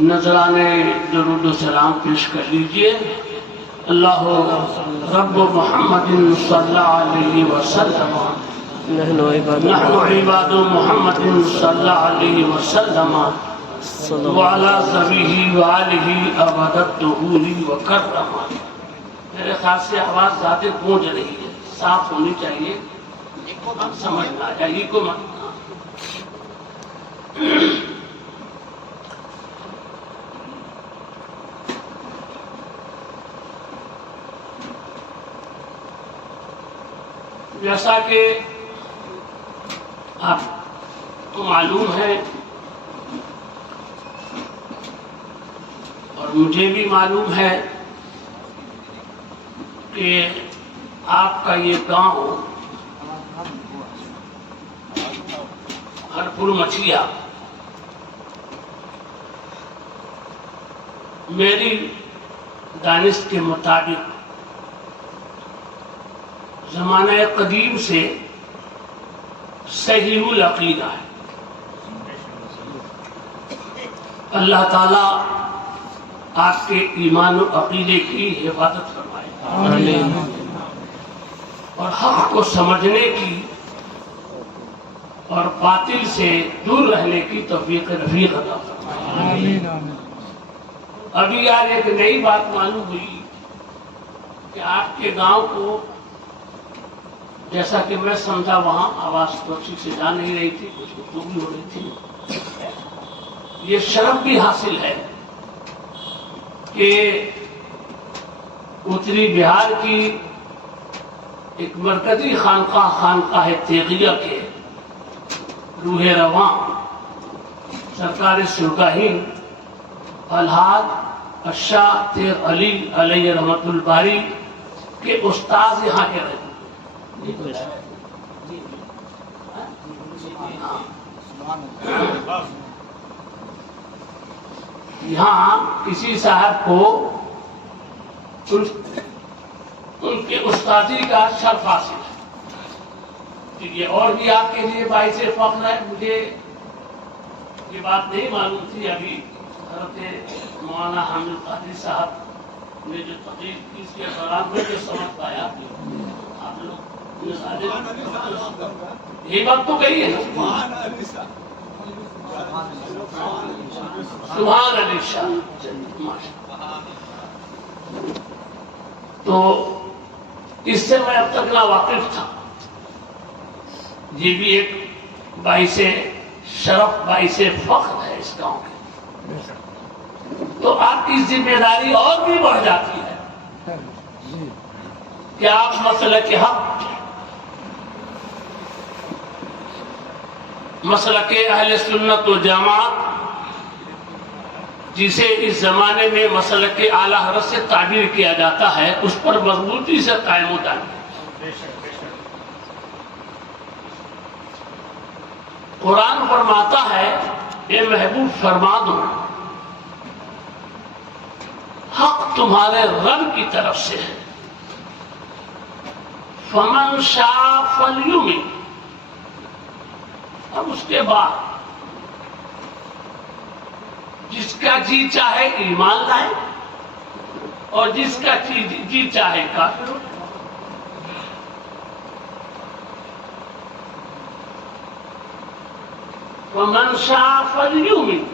نذرانے درود و سلام پیش کر لیجئے۔ اللہ رب محمد صلی اللہ علیہ وسلم نحن عباد محمد صلی اللہ علیہ وسلم وعلی ذبیہ وآلہ ابد الدہور وکرم۔ میرے خیال سے آواز زیادہ گونج رہی ہے، صاف ہونی چاہیے، سمجھنا چاہیے کو مت۔ جیسا کہ آپ کو معلوم ہے اور مجھے بھی معلوم ہے کہ آپ کا یہ گاؤں ہرپور مچھیا میری دانش کے مطابق زمانہ قدیم سے صحیح العقیدہ ہے۔ اللہ تعالیٰ آپ کے ایمان و عقیدے کی حفاظت فرمائے اور حق کو سمجھنے کی اور باطل سے دور رہنے کی توفیق رفیق عطا فرمائے۔ ابھی یار ایک نئی بات معلوم ہوئی کہ آپ کے گاؤں کو، جیسا کہ میں سمجھا وہاں آواز تو اچھی سے جا نہیں رہی تھی، کچھ گفتگو بھی ہو رہی تھی، یہ شرف بھی حاصل ہے کہ اتری بہار کی ایک مرکزی خانقاہ تیغیہ کے روح رواں سرکار سرگاہی الحاج الشاہ تیغ علی علیہ رحمت الباری کے استاذ یہاں کے رہے۔ یہاں کسی صاحب کو ان کے استادی کا شرف حاصل ہے، یہ اور بھی آپ کے لیے باعث فخر ہے۔ مجھے یہ بات نہیں معلوم تھی، ابھی حضرت مولانا حامد قادری صاحب نے جو تقریر کی اس کے دوران میں جو سمجھ پایا آپ لوگ یہ بات تو کہی ہے نا، سبحان علی شاہ۔ تو اس سے میں اب تک نا واقف تھا، یہ بھی ایک باعث شرف باعث فخر ہے اس گاؤں کے۔ تو آپ کی ذمہ داری اور بھی بڑھ جاتی ہے کہ آپ مسلک حق، مسلک اہل سنت و جماعت، جسے اس زمانے میں مسلک اعلیٰ حضرت سے تعبیر کیا جاتا ہے، اس پر مضبوطی سے قائم و دائم۔ قرآن فرماتا ہے، اے محبوب فرما دو حق تمہارے رب کی طرف سے ہے، فمن شاء فلیؤمن۔ اب اس کے بعد جس کا جی چاہے ایمان لائے اور جس کا جی چاہے کافر ہو۔ ومن شاء فلیؤمن،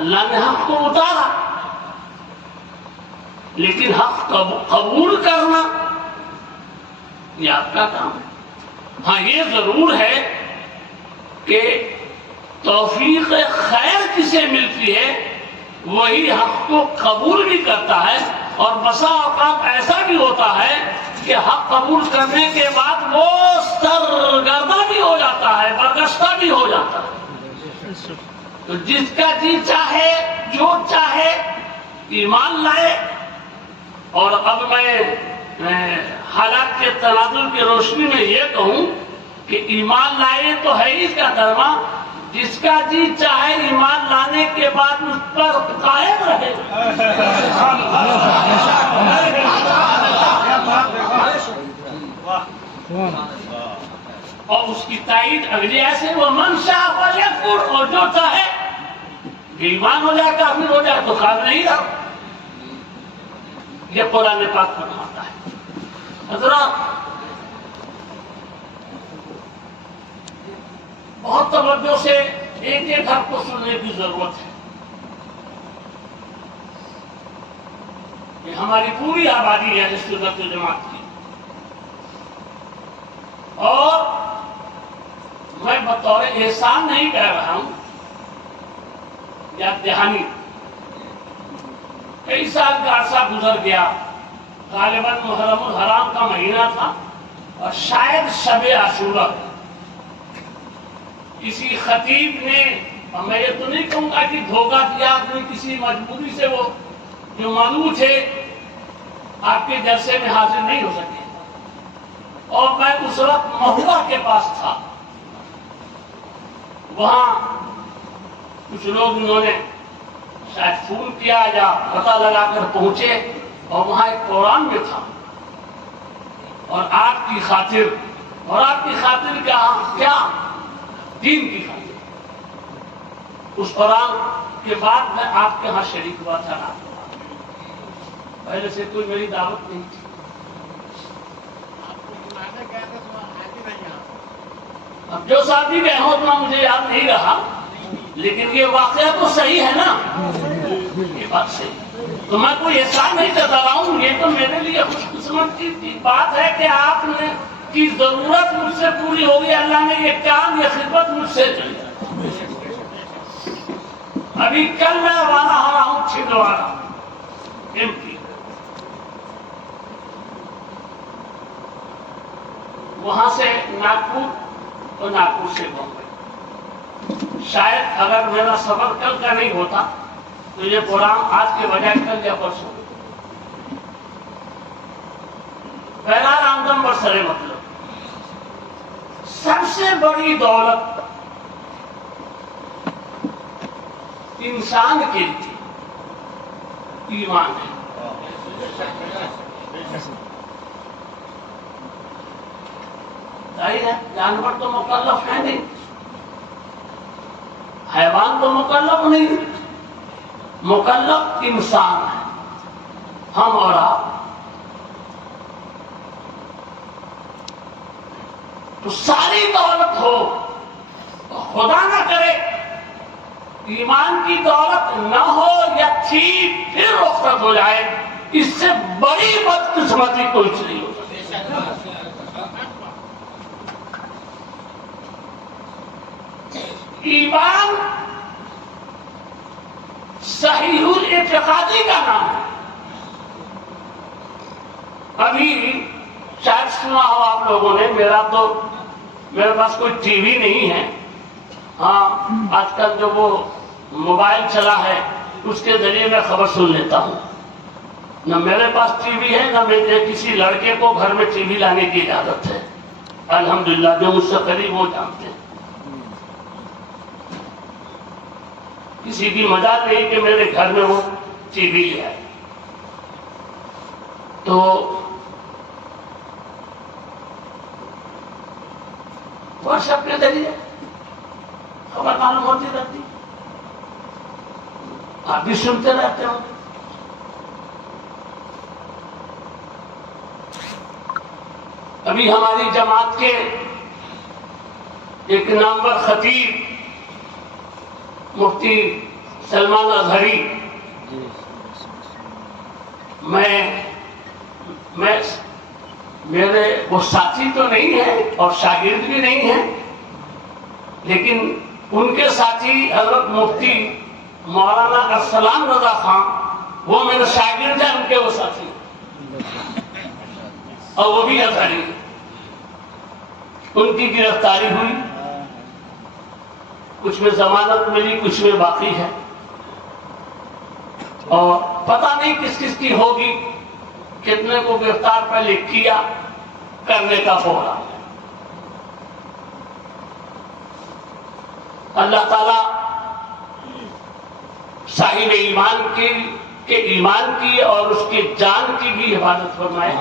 اللہ نے حق کو اتارا، لیکن حق قبول کرنا یہ آپ کا کام ہے۔ ہاں یہ ضرور ہے کہ توفیق خیر جسے ملتی ہے وہی حق کو قبول بھی کرتا ہے، اور بسا اوقات ایسا بھی ہوتا ہے کہ حق قبول کرنے کے بعد وہ سرگردہ بھی ہو جاتا ہے، برگشتہ بھی ہو جاتا ہے۔ تو جس کا جی چاہے جو چاہے ایمان لائے۔ اور اب میں حالات کے تناظر کی روشنی میں یہ کہوں کہ ایمان لائے تو ہے اس کا درما، جس کا جی چاہے ایمان لانے کے بعد اس پر قائم رہے۔ اور اس کی تائید اگلی ایسے وہ من شاء فلیکفر، اور جو چاہے ایمان ہو جائے کافر ہو جائے تو کام نہیں رہا. یہ قرآن پاک فرماتا ہے. حضرات بہت توجہ سے ایک ایک حرف کو سننے کی ضرورت ہے. یہ ہماری پوری آبادی ہے اس سنت جماعت کی. اور میں بطور احسان نہیں کہہ رہا ہوں یا دہانی. کئی سال کا عرصہ گزر گیا. غالباً محرم الحرام کا مہینہ تھا اور شاید شب عاشورہ. کسی خطیب نے, اور میں یہ تو نہیں کہوں گا کہ دھوکہ دیا, کسی مجبوری سے وہ جو مانو تھے آپ کے جلسے میں حاضر نہیں ہو سکے. اور میں اس وقت مہوا کے پاس تھا. وہاں کچھ لوگ انہوں نے شاید فون کیا یا پتہ لگا کر پہنچے اور وہاں ایک قرآن میں تھا. اور آپ کی خاطر, اور آپ کی خاطر کیا دین کی خاطر, اس قرآن کے بعد میں آپ کے ہاں شریک ہوا تھا. پہلے سے کوئی میری دعوت نہیں تھی. اب جو ساتھی گئے ہوں اتنا مجھے یاد نہیں رہا, لیکن یہ واقعہ تو صحیح ہے نا. یہ بات صحیح. تو میں کوئی احسان نہیں جتا رہا ہوں. یہ تو میرے لیے خوش قسمتی کی بات ہے کہ آپ نے کی ضرورت مجھ سے پوری ہوگی. اللہ نے یہ کام, یہ خدمت مجھ سے چلی. ابھی کل میں روانہ ہو رہا ہوں چھندواڑہ MP. وہاں سے ناگپور اور ناگپور سے بمبئی. شاید اگر میرا سفر کل کا نہیں ہوتا تو یہ پروگرام آج کے بجائے کل یا پرسوں. بہرحال آمدن برسرے مطلب سب سے بڑی دولت انسان کے لیے ایمان ہے. ظاہر ہے جانور تو مکلف ہے نہیں, حیوان تو مکلف نہیں, مکلف انسان ہے, ہم اور آپ. تو ساری دولت ہو, خدا نہ کرے ایمان کی دولت نہ ہو یا تھی پھر رخصت ہو جائے, اس سے بڑی بدقسمتی کچھ نہیں ہو سکتی. ایمان صحیح الاعتقادی کا نام ہے. ابھی شاید سنا ہو آپ لوگوں نے, میرے پاس کوئی ٹی وی نہیں ہے. ہاں آج کل جو وہ موبائل چلا ہے اس کے ذریعے میں خبر سن لیتا ہوں. نہ میرے پاس ٹی وی ہے, نہ میرے کسی لڑکے کو گھر میں ٹی وی لانے کی اجازت ہے. الحمدللہ جو مجھ سے قریب وہ جانتے ہیں. کسی کی مدد نہیں کہ میرے گھر میں وہ ٹی وی ہے. تو واٹس ایپ کے ذریعے خبر معلوم ہوتی رہتی, آپ بھی سنتے رہتے ہو. ابھی ہماری جماعت کے ایک نامور خطیب مفتی سلمان اظہری, میرے وہ ساتھی تو نہیں ہیں اور شاگرد بھی نہیں ہیں, لیکن ان کے ساتھی حضرت مفتی مولانا ارسلان رضا خان, وہ میرے شاگرد ہیں, ان کے وہ ساتھی, اور وہ بھی اظہری. ان کی گرفتاری ہوئی, کچھ میں ضمانت ملی, کچھ میں باقی ہے, اور پتہ نہیں کس کس کی ہوگی. کتنے کو گرفتار پہلے کیا, کرنے کا پروگرام. اللہ تعالی صاحب ایمان کے ایمان کی اور اس کے جان کی بھی حفاظت فرمائے,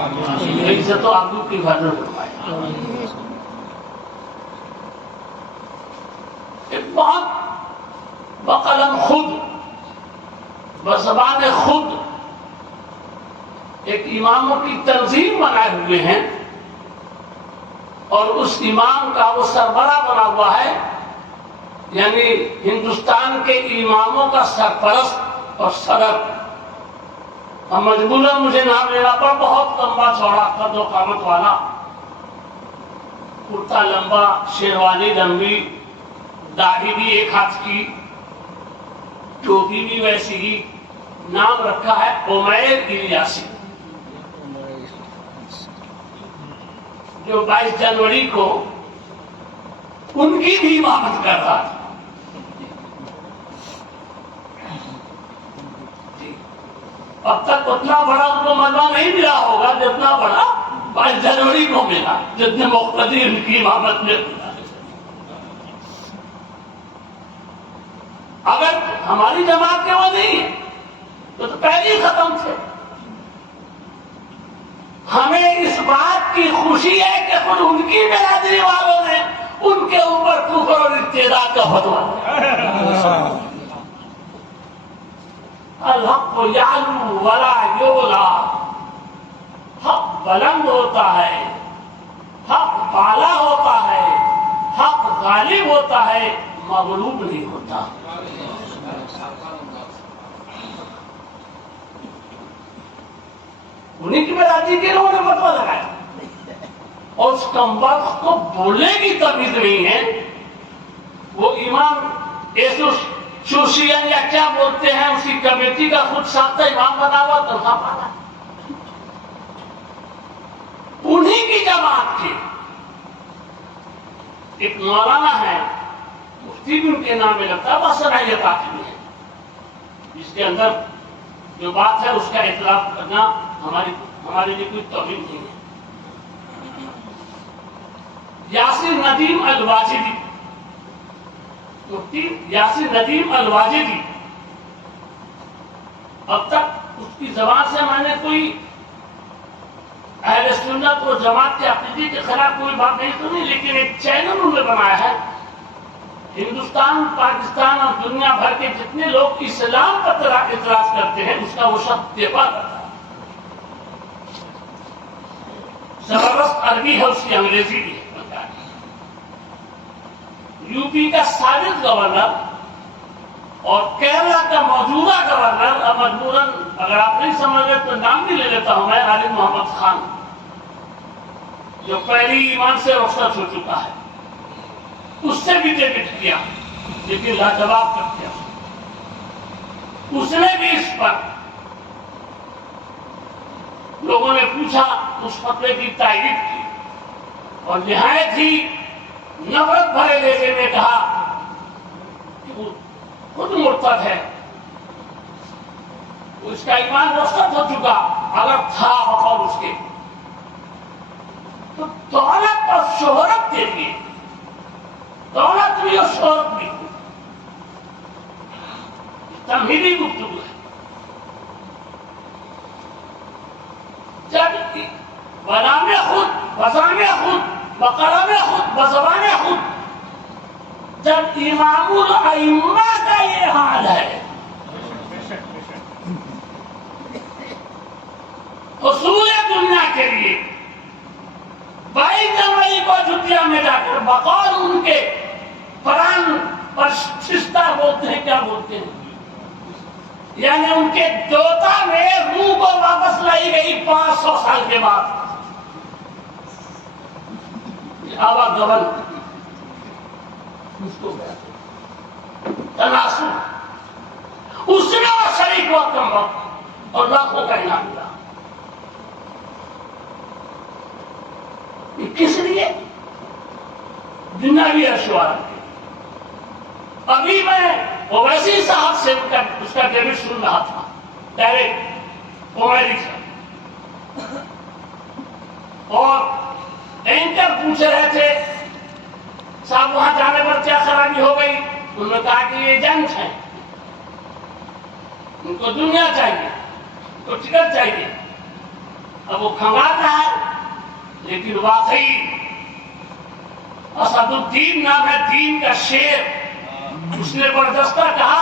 عزت و آبرو کی حفاظت فرمائے. ایک بہت بقلم خود بزبان خود ایک اماموں کی تنظیم بنائے ہوئے ہیں اور اس امام کا وہ سربراہ بنا ہوا ہے، یعنی ہندوستان کے اماموں کا سرپرست اور صدر. اور مجبوراً مجھے نام لینا پڑا، بہت لمبا چوڑا قد و قامت والا، کرتا لمبا، شیروانی لمبی، داڑھی بھی ایک ہاتھ کی، ٹوپی بھی ویسی ہی. نام رکھا ہے عمیر الیاسی، جو 22 جنوری کو ان کی بھی امامت کر رہا تھا. اب تک اتنا بڑا ان کو ملبہ نہیں ملا ہوگا جتنا بڑا 22 جنوری کو ملا، جتنے مقتدی ان کی امامت میں ملا. اگر ہماری جماعت کے وہ نہیں ہے تو پہلے ہی ختم تھے. ہمیں اس بات کی خوشی ہے کہ خود ان کی برادری والوں نے ان کے اوپر کفر اور ارتداد کا فتویٰ دیا. الحق یعلو ولا یولا، حق بلند ہوتا ہے، حق بالا ہوتا ہے، حق غالب ہوتا ہے، مغلوب نہیں ہوتا. انہیں کی برادری کے لوگوں نے فتویٰ لگایا اور اس کمبخت کو بولنے کی تمیز نہیں ہے. وہ امام ایسوس چوشین یا کیا بولتے ہیں، اس کی کمیٹی کا خود ساختہ امام بنا ہوا، تنخواہ پانا. انہیں کی جماعت کے ایک مولانا ہے، مفتی بھی ان کے نام میں لگتا ہے، بس صلاحیت آتی ہے. جس کے اندر جو بات ہے اس کا اطلاق کرنا ہمارے لیے کوئی توہین نہیں ہے. یاسر ندیم الواجدی، مفتی یاسر ندیم الواجدی، اب تک اس کی زبان سے میں نے کوئی اہل سنت اور جماعت کے عقیدے کے خلاف کوئی بات نہیں سنی، لیکن ایک چینل انہوں نے بنایا ہے. ہندوستان، پاکستان اور دنیا بھر کے جتنے لوگ اسلام پر اعتراض کرتے ہیں اس کا وہ شخص دیپا کرتا ہے. زبردست عربی ہے، اس کی انگریزی بھی ہے. یو پی کا سابق گورنر اور کیرلا کا موجودہ گورنر، اب مجبوراً اگر آپ نہیں سمجھ رہے تو نام بھی لے لیتا ہوں میں، عالم محمد خان، جو پہلی ایمان سے رخصت ہو چکا ہے. اس سے بھی ڈیبٹ کیا لیکن لاجواب کر دیا. اس نے بھی اس پر لوگوں نے پوچھا، اس فتوے کی تائید کی اور نہایت ہی نفرت بھرے لہجے میں کہا کہ وہ خود مرتد ہے، اس کا ایمان رخصت ہو چکا. اگر تھا بقول اس کے تو دولت اور شہرت کے لیے، دولت بھی اور شہرت بھی، تمہیدی گفتگو ہے. جب بنام خود، بزام خود، بقلم خود، بزبان خود، جب امام الائمہ کا یہ حال ہے، حصول دنیا کے لیے 22 جنوری کو جھٹیا میں جا کر بقول ان کے پران پرشتہ بولتے ہیں، کیا بولتے ہیں، یعنی ان کے دوتا میں روح کو واپس لائی گئی 500 سال کے بعد. آواگمن تناسب، اس میں وہ شریک ہوا کم وقت اور لاکھوں کا انعام ملا. کس لیے؟ دنیاوی اشوار کے. ابھی میں اویسی صاحب سے اس کا ڈیبٹ سن رہا تھا، ڈائریکٹ کومیڈی سے، اور اینکر پوچھ رہے تھے صاحب وہاں جانے پر کیا خرابی ہو گئی. انہوں نے کہا کہ یہ ایجنٹ ہیں، ان کو دنیا چاہیے، ان کو ٹکٹ چاہیے. اب وہ کھنگاتا ہے لیکن واقعی اسد الدین نام ہے دین کا شیر. اس نے بردستہ کہا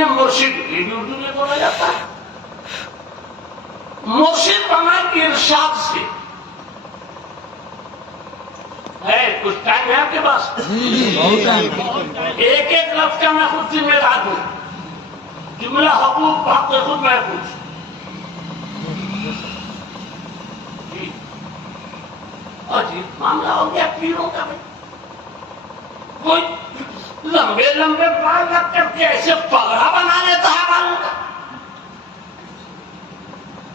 میں مرشد، یہ بھی اردو میں بولا جاتا ہے، مرشد بنا ارشاد سے ہے. کچھ ٹائم ہے آپ کے پاس؟ ایک ایک لفظ کا میں خود ذمہ دار ہوں. جملہ حقوق حق خود محفوظ. اور جی معاملہ ہو گیا پیروں کا. کوئی لمبے لمبے بال رکھ کر کے ایسے پگڑا بنا لیتا ہے بالوں کا.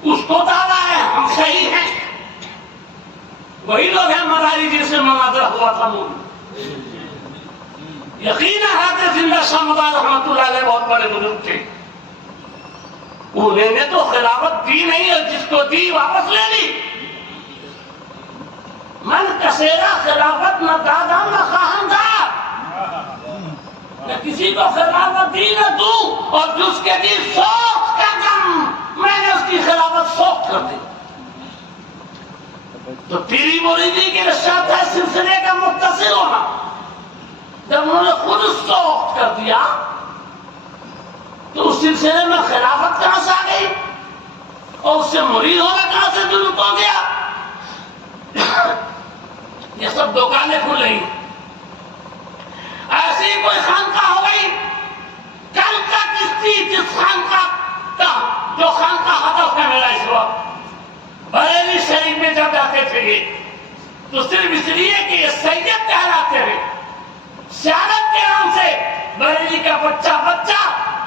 اس کو دعویٰ ہے ہم صحیح ہیں. وہی لوگ ہیں مداری جن سے مناظرہ ہوا تھا. یقین ہے زندہ شاہ مدار رحمۃ اللہ علیہ بہت بڑے بزرگ تھے. انہوں نے تو خلافت دی نہیں اور جس کو دی واپس لے لی. من کسیرا خلافت نہ دادا نہ خواہاندار. نہ کسی کو خلافت دی نہ دوں اور جس کے دی سوچ کا کم میں نے اس کی خلافت سوچ کر دی. تو پیری مریدی کے ارشاد ہے سلسلے کا متصل ہونا. جب انہوں نے خود سوچ کر دیا تو اس سلسلے میں خلافت کہاں سے آ گئی اور اس سے مرید ہونا کہاں سے درست ہو گیا. یہ سب دکانیں کھل رہی. ایسی کوئی خانقاہ ہو گئی. کل کا جس خانقاہ کا جو خانقاہ ہدف ہے میرا اس وقت بریلی شریف میں جب جاتے تھے یہ تو صرف اس لیے کہ یہ سید کہلاتے ہوئے سیادت کے نام سے بریلی کا بچہ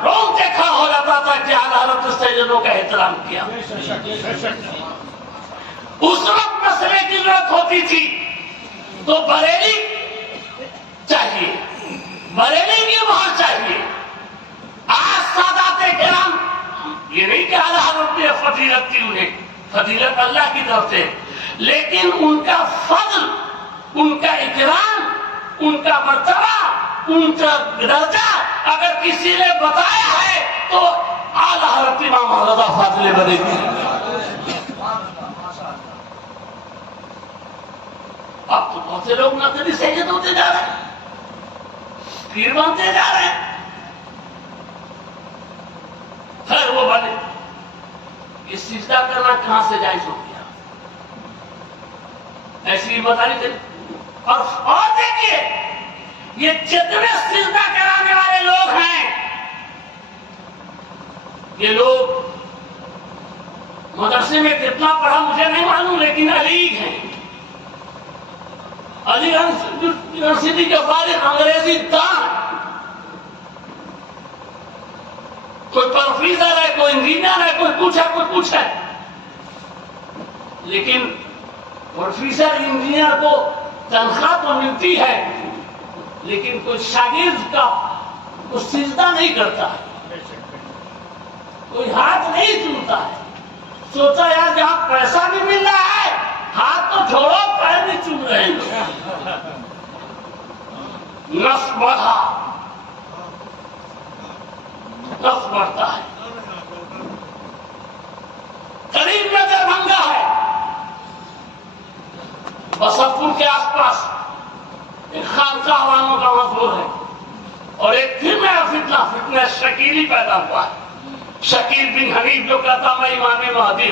روتے کھڑا ہو جاتا تھا کہ اعلیٰ حضرت سیدوں کا احترام کیا. اس وقت مسئلے کی ضرورت ہوتی تھی تو بریلی چاہیے, بریلی کی وہاں چاہیے. آج سادات کرام یہ نہیں کہ اعلیٰ حضرت نے فضیلت کی, انہیں فضیلت اللہ کی طرف سے, لیکن ان کا فضل, ان کا اکرام, ان کا مرتبہ, ان کا درجہ اگر کسی نے بتایا ہے تو اعلیٰ حضرت امام رضا فاضل بریلوی. اب تو بہت سے لوگ نقلی سید ہوتے جا رہے ہیں, پیر بنتے جا رہے ہیں. خیر وہ بنے, یہ سجدہ کرنا کہاں سے جائز ہو گیا, ایسی ہی بتا رہی تھی. اور دیکھیے یہ جتنے سجدہ کرانے والے لوگ ہیں یہ لوگ مدرسے میں کتنا پڑھا مجھے نہیں معلوم, لیکن علیگ ہیں, علی گڑھ یونیورسٹی کے فارغ انگریزی دان, کوئی پروفیسر ہے, کوئی انجینئر ہے, کوئی کچھ ہے. لیکن پروفیسر انجینئر کو تنخواہ تو ملتی ہے لیکن کوئی شاگرد کا وہ سجدہ نہیں کرتا ہے, کوئی ہاتھ نہیں چومتا ہے. سوچا یار جہاں پیسہ بھی مل رہا ہے ہاتھ تو چھوڑو, پیر نہیں چوم رہے ہیں. نس بڑھتا ہے. قریب میں دربھنگا ہے, بسنتپور کے آس پاس ایک خانقاہ والوں کا مزدور ہے, اور ایک پھر نیا فتنہ شکیلی پیدا ہوا ہے. شکیل بن حنیف جو کہتا میں امام مہدی,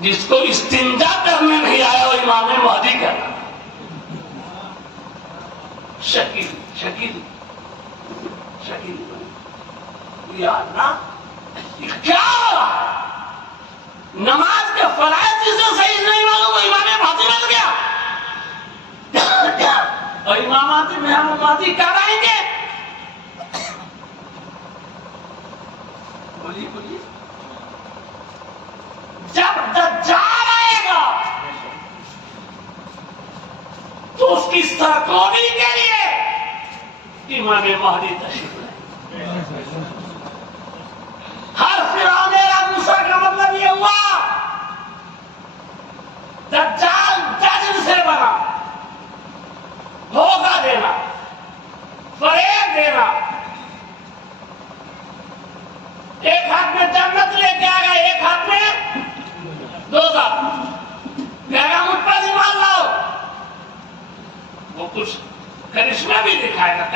جس کو استنجا کرنے نہیں آیا وہ امام مہدی کہتا. شکیل یا اللہ یہ کیا ہو رہا ہے؟ نماز کے فرائض جسے صحیح نہیں معلوم وہ امام مہدی بن گیا. اور امام مہدی کب آئیں گے؟ بولیے جب دجال آئے گا تو اس کی سرکوبی کے لیے امام مہدی تشریف لائے. ہر فرعون موسیٰ کا مطلب یہ ہوا دجال ججل سے بنا, دھوکہ دینا, فریب دینا. ایک ہاتھ میں جنت لے کے آئے گا, ایک ہاتھ میں دوزخ. کہے گا مجھ پر ایمان لاؤ, وہ کچھ کرشمہ بھی دکھائے گا.